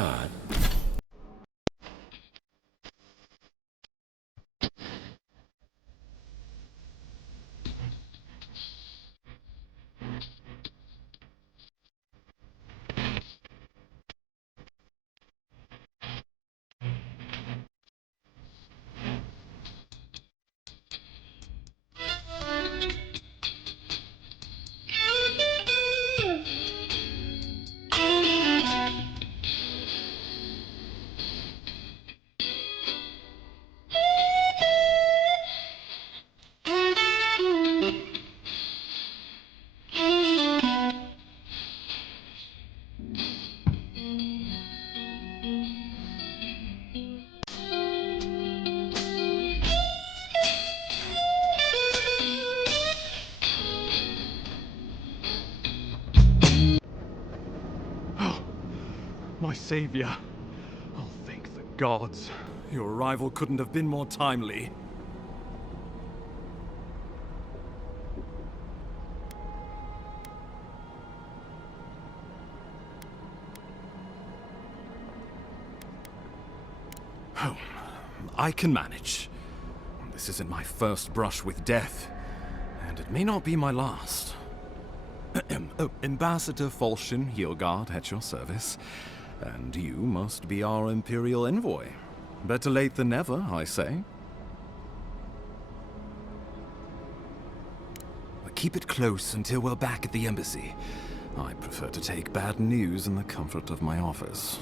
Ah, My savior. Oh, thank the gods. Your arrival couldn't have been more timely. Oh, I can manage. This isn't my first brush with death, and it may not be my last. Oh, Ambassador Falchion Heelguard at your service. And you must be our Imperial envoy. Better late than never, I say. Keep it close until we're back at the embassy. I prefer to take bad news in the comfort of my office.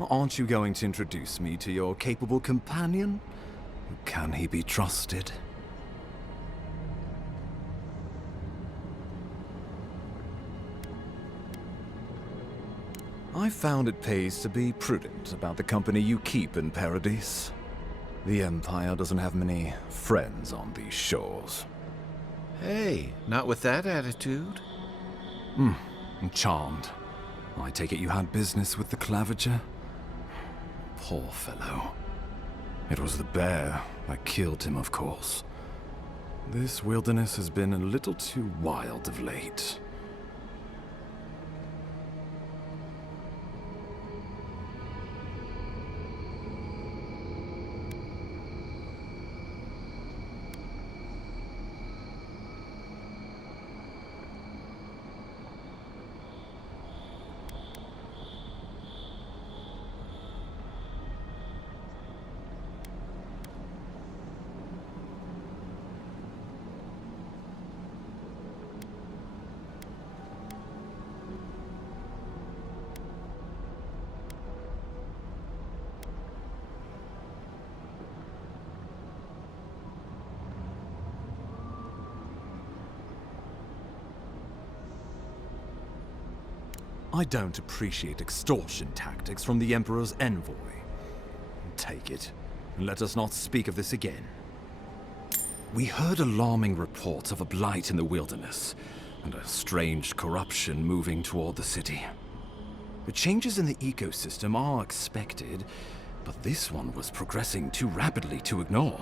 Aren't you going to introduce me to your capable companion? Can he be trusted? I found it pays to be prudent about the company you keep in Paradise. The Empire doesn't have many friends on these shores. Hey, not with that attitude. I'm charmed. I take it you had business with the Claviger? Poor fellow. It was the bear that killed him, of course. This wilderness has been a little too wild of late. I don't appreciate extortion tactics from the Emperor's envoy. Take it, and let us not speak of this again. We heard alarming reports of a blight in the wilderness, and a strange corruption moving toward the city. The changes in the ecosystem are expected, but this one was progressing too rapidly to ignore.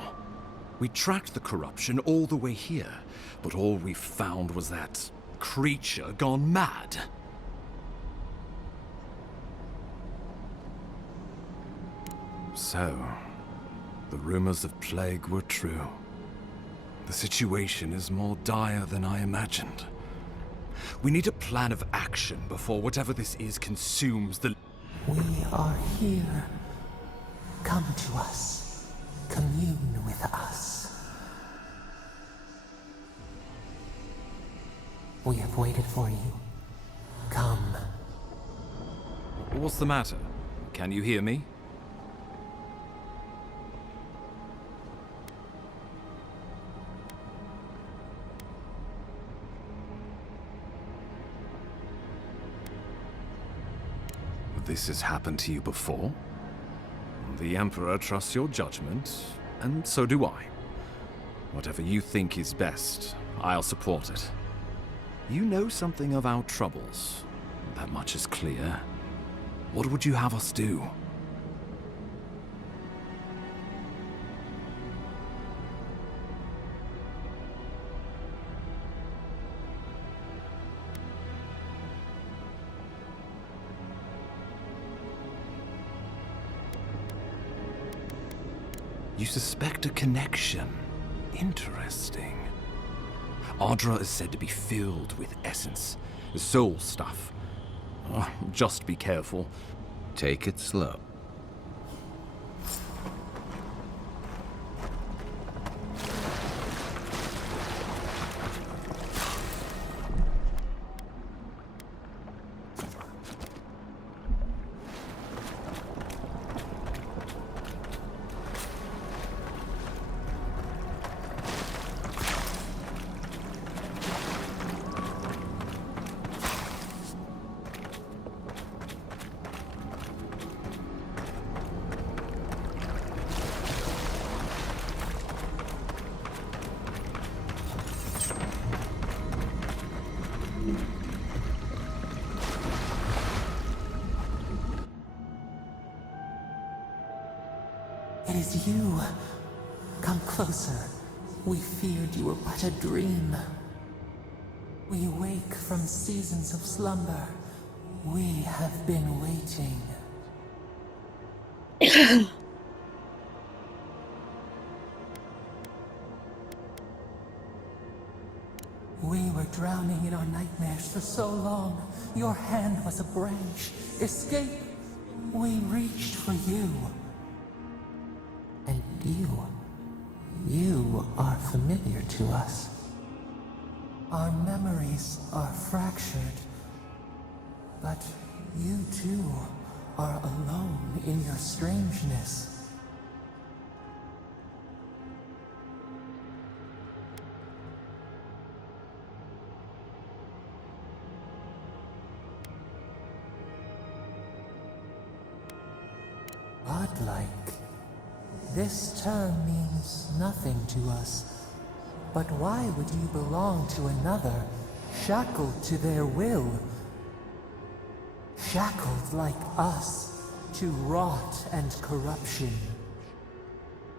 We tracked the corruption all the way here, but all we found was that creature gone mad. So, the rumors of plague were true. The situation is more dire than I imagined. We need a plan of action before whatever this is consumes the... We are here. Come to us. Commune with us. We have waited for you. Come. What's the matter? Can you hear me? This has happened to you before? The Emperor trusts your judgment, and so do I. Whatever you think is best, I'll support it. You know something of our troubles. That much is clear. What would you have us do? You suspect a connection. Interesting. Ardra is said to be filled with essence, soul stuff. Just be careful. Take it slow. It is you. Come closer. We feared you were but a dream. We wake from seasons of slumber. We have been waiting. We were drowning in our nightmares for so long. Your hand was a branch. Escape! We reached for you. And you are familiar to us. Our memories are fractured, but you too are alone in your strangeness. Godlike. This term means nothing to us. But why would you belong to another, shackled to their will? Shackled like us to rot and corruption.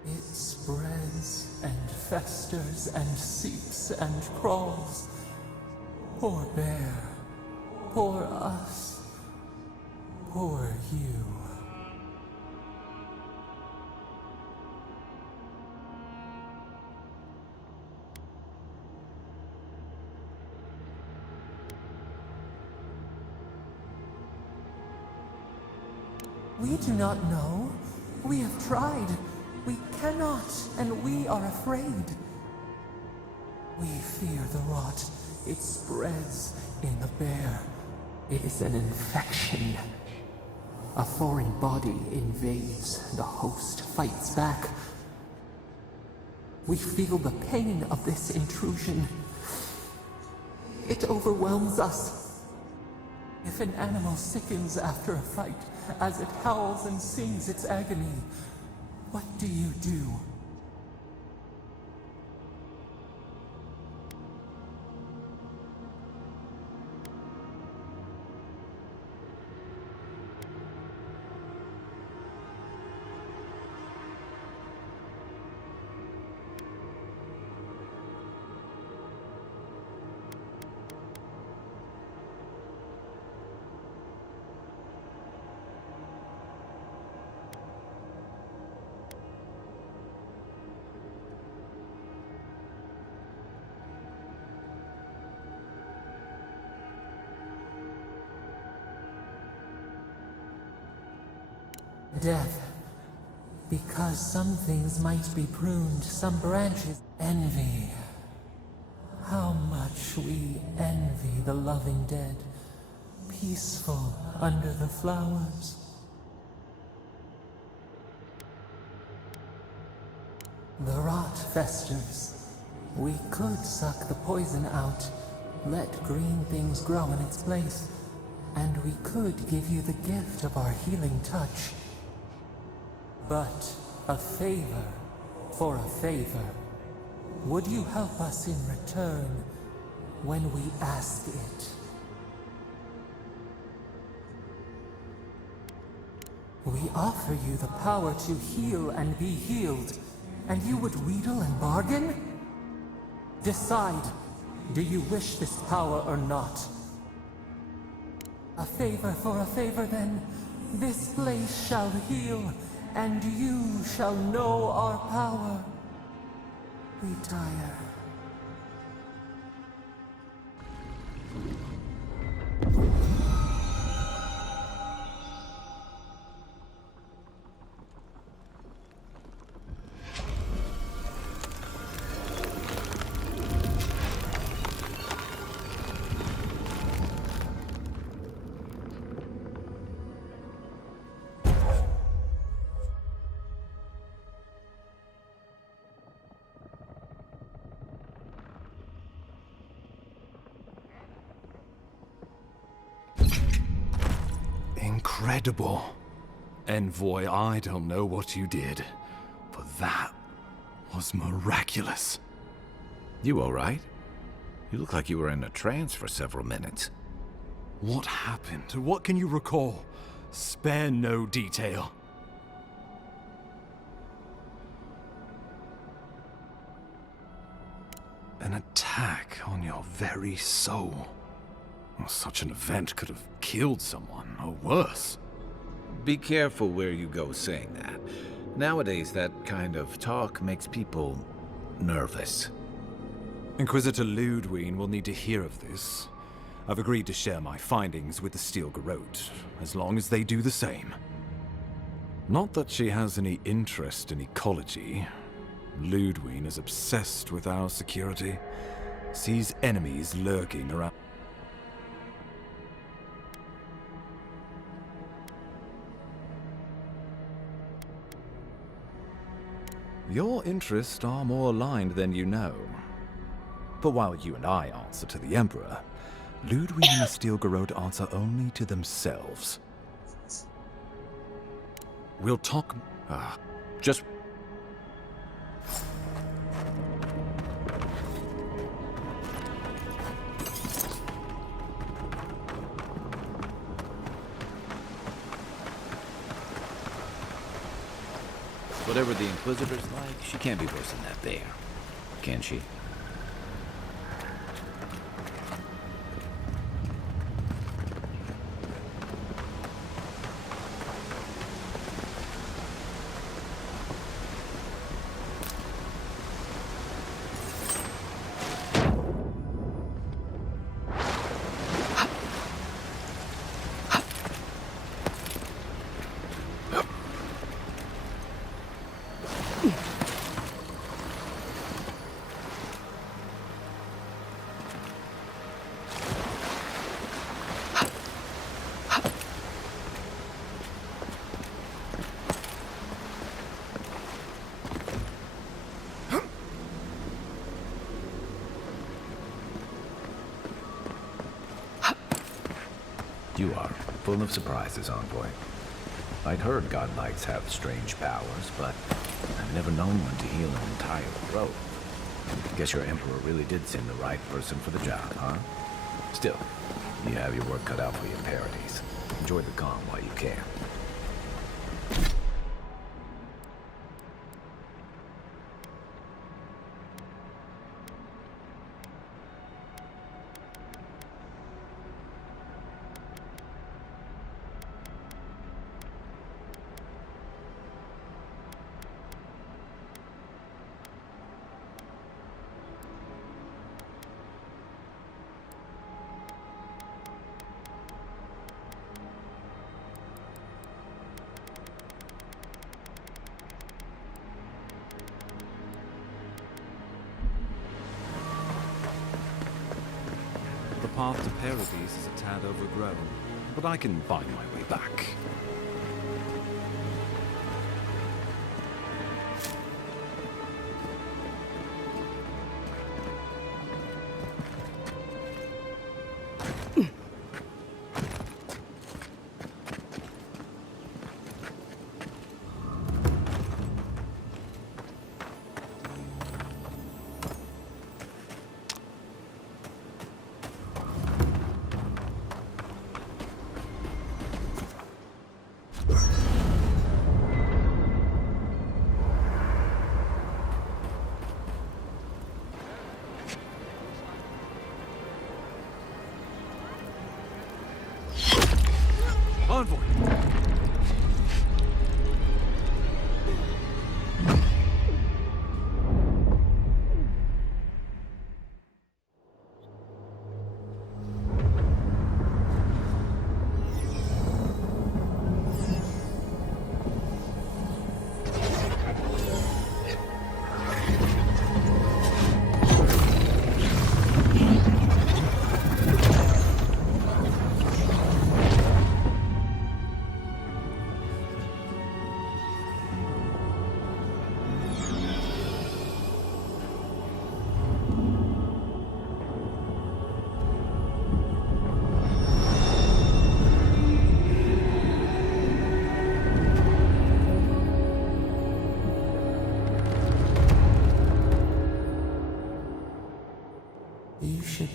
It spreads and festers and seeps and crawls. Poor bear. Poor us. Poor you. We do not know. We have tried. We cannot, and we are afraid. We fear the rot. It spreads in the bear. It is an infection. A foreign body invades. The host fights back. We feel the pain of this intrusion. It overwhelms us. If an animal sickens after a fight, as it howls and sings its agony, what do you do? Death. Because some things might be pruned, some branches. Envy. How much we envy the loving dead, peaceful under the flowers. The rot festers. We could suck the poison out, let green things grow in its place, and we could give you the gift of our healing touch. But a favor for a favor. Would you help us in return when we ask it? We offer you the power to heal and be healed, and you would wheedle and bargain? Decide, do you wish this power or not? A favor for a favor then. This place shall heal, and you shall know our power. Retire. Incredible. Envoy, I don't know what you did, but that was miraculous. You all right? You look like you were in a trance for several minutes. What happened? What can you recall? Spare no detail. An attack on your very soul. Well, such an event could have killed someone, or worse. Be careful where you go saying that. Nowadays, that kind of talk makes people nervous. Inquisitor Ludwig will need to hear of this. I've agreed to share my findings with the Steel Garrote, as long as they do the same. Not that she has any interest in ecology. Ludwig is obsessed with our security, sees enemies lurking around. Your interests are more aligned than you know. But while you and I answer to the Emperor, Ludwig and the Steel Garrote answer only to themselves. We'll talk... Just... Whatever the Inquisitor's like, she can't be worse than that bear. Can she? You are full of surprises, Envoy. I'd heard godlights have strange powers, but I've never known one to heal an entire grove. Guess your Emperor really did send the right person for the job, huh? Still, you have your work cut out for your parodies. Enjoy the calm while you can. The path to Paradise is a tad overgrown, but I can find my way back. Envoy!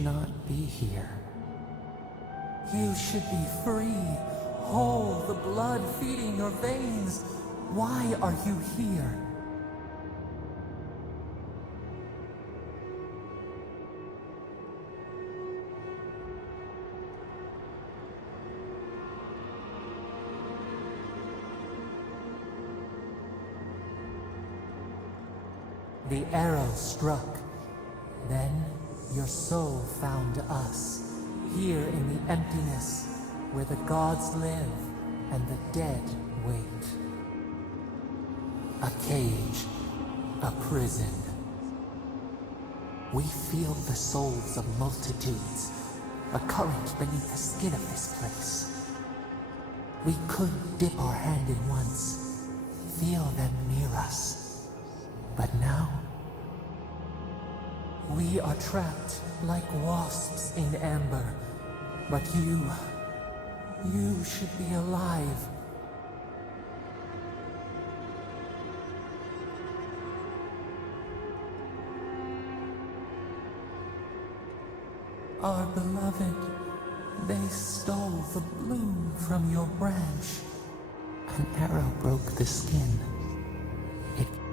should not be here. You should be free, whole, the blood feeding your veins. Why are you here? The arrow struck. Then your soul found us, here in the emptiness, where the gods live and the dead wait. A cage, a prison. We feel the souls of multitudes, a current beneath the skin of this place. We could dip our hand in once, feel them near us. But now, we are trapped like wasps in amber. But you should be alive. Our beloved, they stole the bloom from your branch. An arrow broke the skin.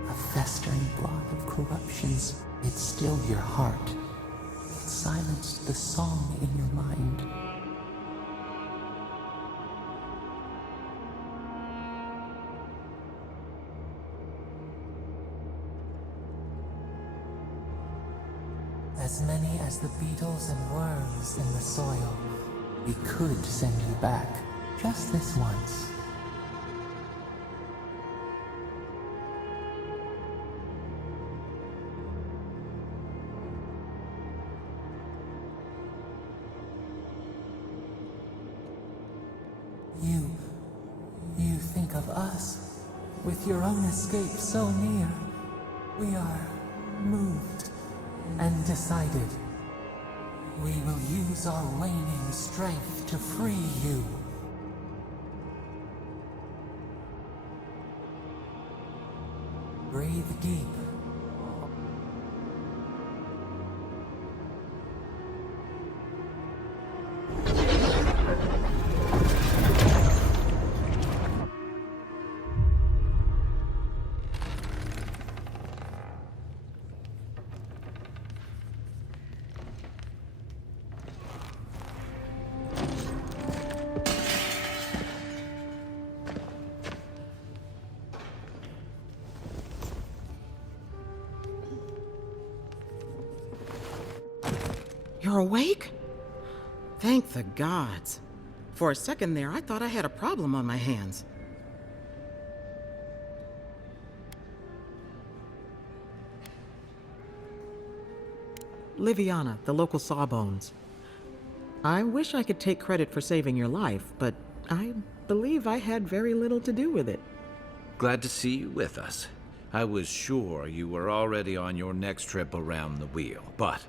A festering blot of corruptions. It stilled your heart. It silenced the song in your mind. As many as the beetles and worms in the soil, we could send you back, just this once. You think of us, with your own escape so near. We are moved and decided. We will use our waning strength to free you. Breathe deep. You're awake? Thank the gods. For a second there, I thought I had a problem on my hands. Liviana, the local Sawbones. I wish I could take credit for saving your life, but I believe I had very little to do with it. Glad to see you with us. I was sure you were already on your next trip around the wheel, but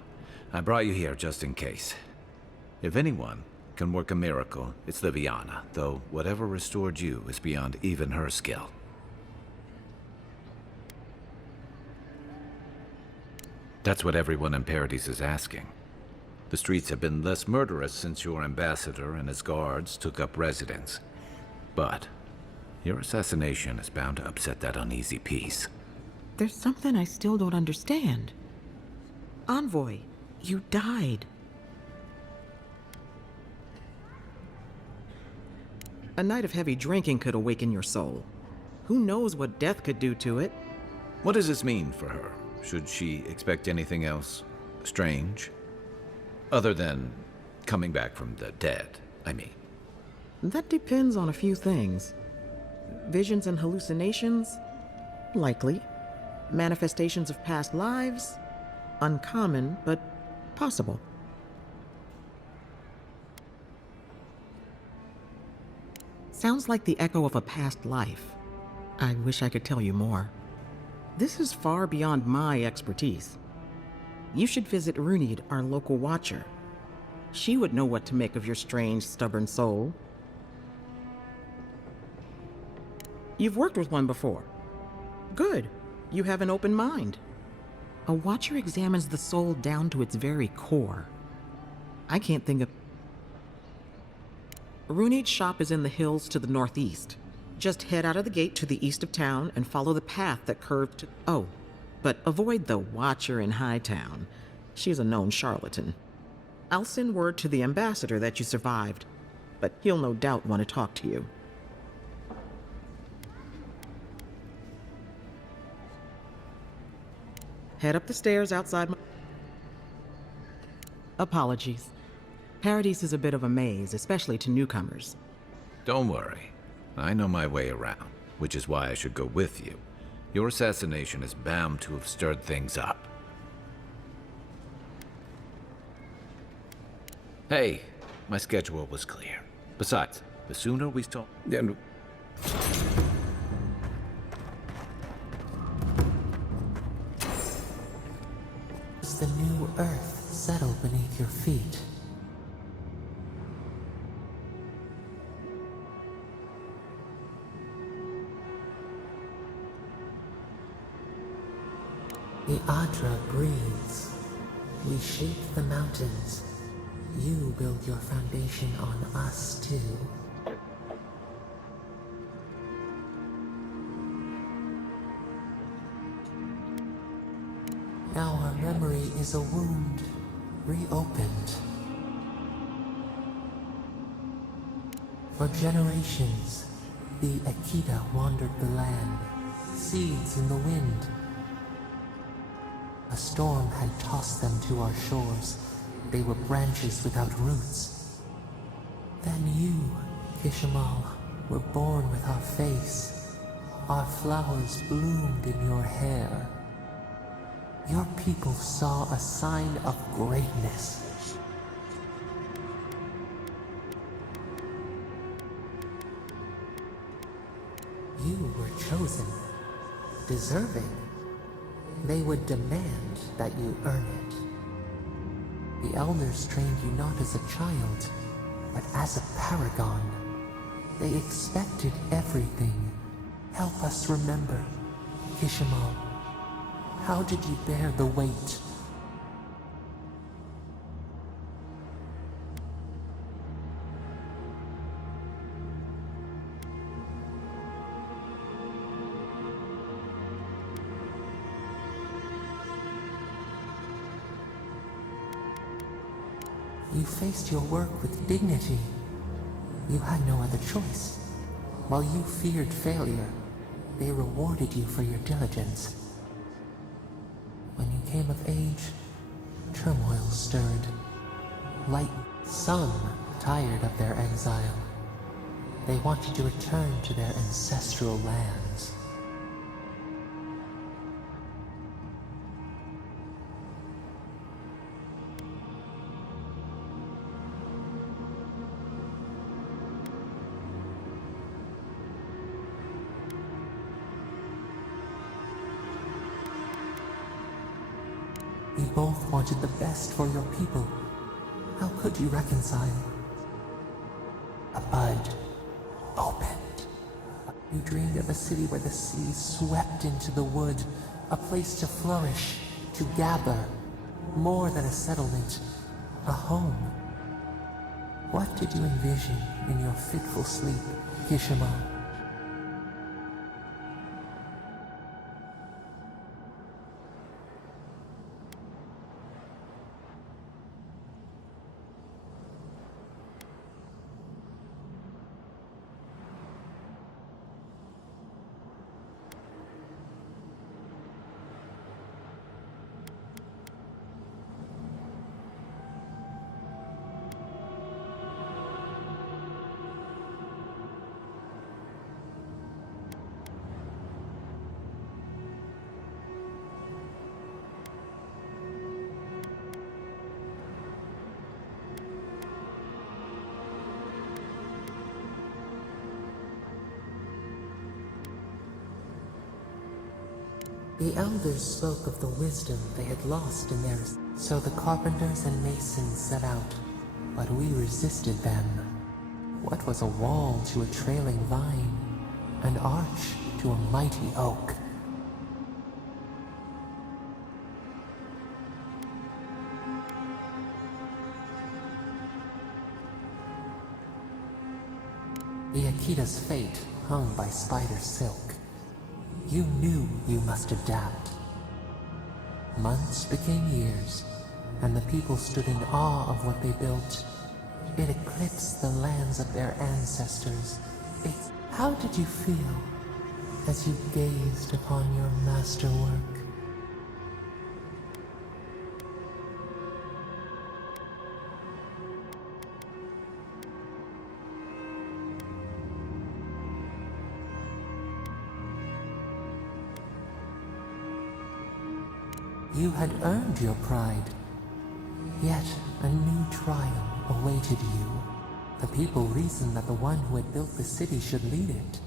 I brought you here just in case. If anyone can work a miracle, it's Liviana, though whatever restored you is beyond even her skill. That's what everyone in Paradise is asking. The streets have been less murderous since your ambassador and his guards took up residence. But your assassination is bound to upset that uneasy peace. There's something I still don't understand. Envoy, you died. A night of heavy drinking could awaken your soul. Who knows what death could do to it? What does this mean for her? Should she expect anything else strange? Other than coming back from the dead, I mean. That depends on a few things. Visions and hallucinations? Likely. Manifestations of past lives? Uncommon, but possible. Sounds like the echo of a past life. I wish I could tell you more. This is far beyond my expertise. You should visit Runid, our local watcher. She would know what to make of your strange, stubborn soul. You've worked with one before. Good. You have an open mind. A watcher examines the soul down to its very core. I can't think of... Runeade's shop is in the hills to the northeast. Just head out of the gate to the east of town and follow the path that curved to... Oh, but avoid the Watcher in Hightown. She's a known charlatan. I'll send word to the ambassador that you survived, but he'll no doubt want to talk to you. Head up the stairs outside my... Apologies. Paradise is a bit of a maze, especially to newcomers. Don't worry. I know my way around, which is why I should go with you. Your assassination is bound to have stirred things up. Hey, my schedule was clear. Besides, the sooner we start... Does the new earth settle beneath your feet? The Adra breathes. We shape the mountains. You build your foundation on us, too. Now our memory is a wound, reopened. For generations, the Akita wandered the land, seeds in the wind. A storm had tossed them to our shores. They were branches without roots. Then you, Kishimal, were born with our face. Our flowers bloomed in your hair. Your people saw a sign of greatness. You were chosen, deserving. They would demand that you earn it. The elders trained you not as a child, but as a paragon. They expected everything. Help us remember, Kishimal. How did you bear the weight? You faced your work with dignity. You had no other choice. While you feared failure, they rewarded you for your diligence. When you came of age, turmoil stirred. Light, some tired of their exile. They wanted to return to their ancestral lands. You both wanted the best for your people. How could you reconcile? A bud opened. You dreamed of a city where the sea swept into the wood, a place to flourish, to gather, more than a settlement, a home. What did you envision in your fitful sleep, Kishimal? The elders spoke of the wisdom they had lost in theirs, so the carpenters and masons set out, but we resisted them. What was a wall to a trailing vine, an arch to a mighty oak? The Akita's fate hung by spider silk. You knew you must adapt. Months became years, and the people stood in awe of what they built. It eclipsed the lands of their ancestors. How did you feel as you gazed upon your masterwork? You had earned your pride, yet a new trial awaited you. The people reasoned that the one who had built the city should lead it.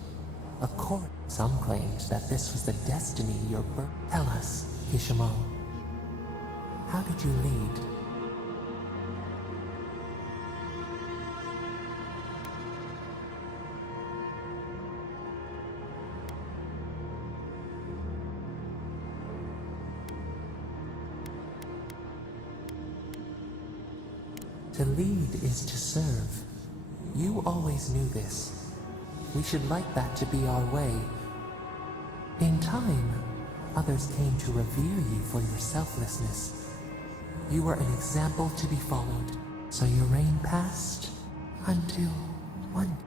Of course, some claimed that this was the destiny your birth. Tell us, Kishimo, how did you lead? To lead is to serve. You always knew this. We should like that to be our way. In time, others came to revere you for your selflessness. You were an example to be followed. So your reign passed until one.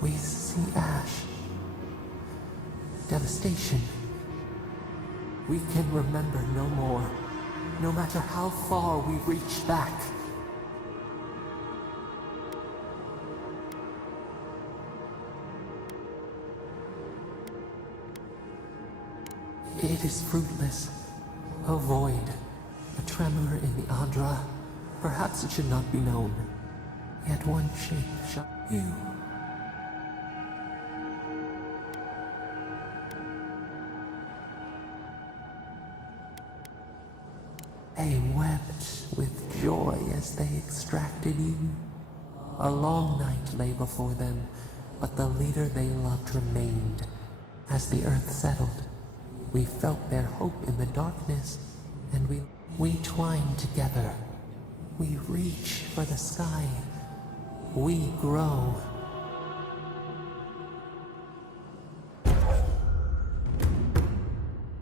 We see ash, devastation. We can remember no more, no matter how far we reach back. It is fruitless. A void, a tremor in the Andra. Perhaps it should not be known. Yet one shape shall you. They wept with joy as they extracted you. A long night lay before them, but the leader they loved remained. As the earth settled, we felt their hope in the darkness, and we twine together. We reach for the sky. We grow